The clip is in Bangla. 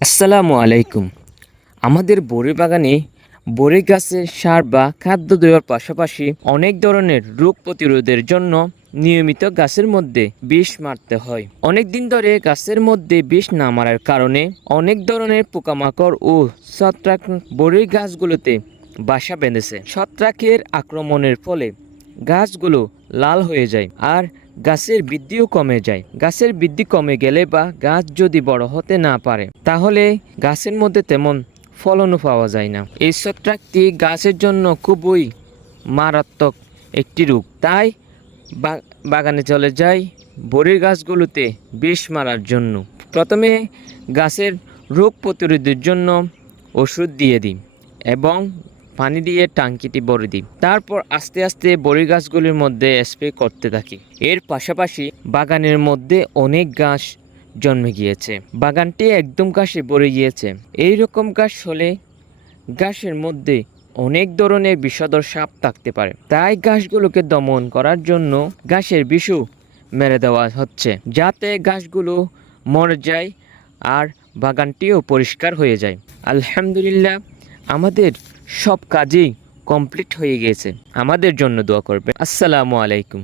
আসসালামু আলাইকুম। আমাদের বড়ি বাগানে বড়ি গাছের সার বা খাদ্য দেওয়ার পাশাপাশি অনেক ধরনের রোগ প্রতিরোধের জন্য নিয়মিত গাছের মধ্যে বিষ মারতে হয়। অনেক দিন ধরে গাছের মধ্যে বিষ না মারার কারণে অনেক ধরনের পোকামাকড় ও ছত্রাক বড়ি গাছগুলোতে বাসা বেঁধেছে। ছত্রাকের আক্রমণের ফলে গাছগুলো লাল হয়ে যায় আর গাছের বৃদ্ধিও কমে যায়। গাছের বৃদ্ধি কমে গেলে বা গাছ যদি বড় হতে না পারে তাহলে গাছের মধ্যে তেমন ফলনও পাওয়া যায় না। এই ছত্রাকটি গাছের জন্য খুবই মারাত্মক একটি রোগ। তাই বাগানে চলে যাই বড়ির গাছগুলোতে বিষ মারার জন্য। প্রথমে গাছের রোগ প্রতিরোধের জন্য ওষুধ দিয়ে দিই এবং পানি দিয়ে টাঙ্কিটি ভরে দিই। তারপর আস্তে আস্তে বড়ি গাছগুলির মধ্যে স্প্রে করতে থাকি। এর পাশাপাশি বাগানের মধ্যে অনেক ঘাস জন্মে গিয়েছে। বাগানটি একদম ঘাসে ভরে গিয়েছে। এই রকম ঘাস হলে ঘাসের মধ্যে অনেক ধরনের বিষধর সাপ থাকতে পারে। তাই ঘাসগুলোকে দমন করার জন্য ঘাসের বিষও মেরে দেওয়া হচ্ছে, যাতে ঘাসগুলো মরে যায় আর বাগানটিও পরিষ্কার হয়ে যায়। আলহামদুলিল্লাহ, আমাদের সব কাজই কমপ্লিট হয়ে গেছে। আমাদের জন্য দোয়া করবে। আসসালামু আলাইকুম।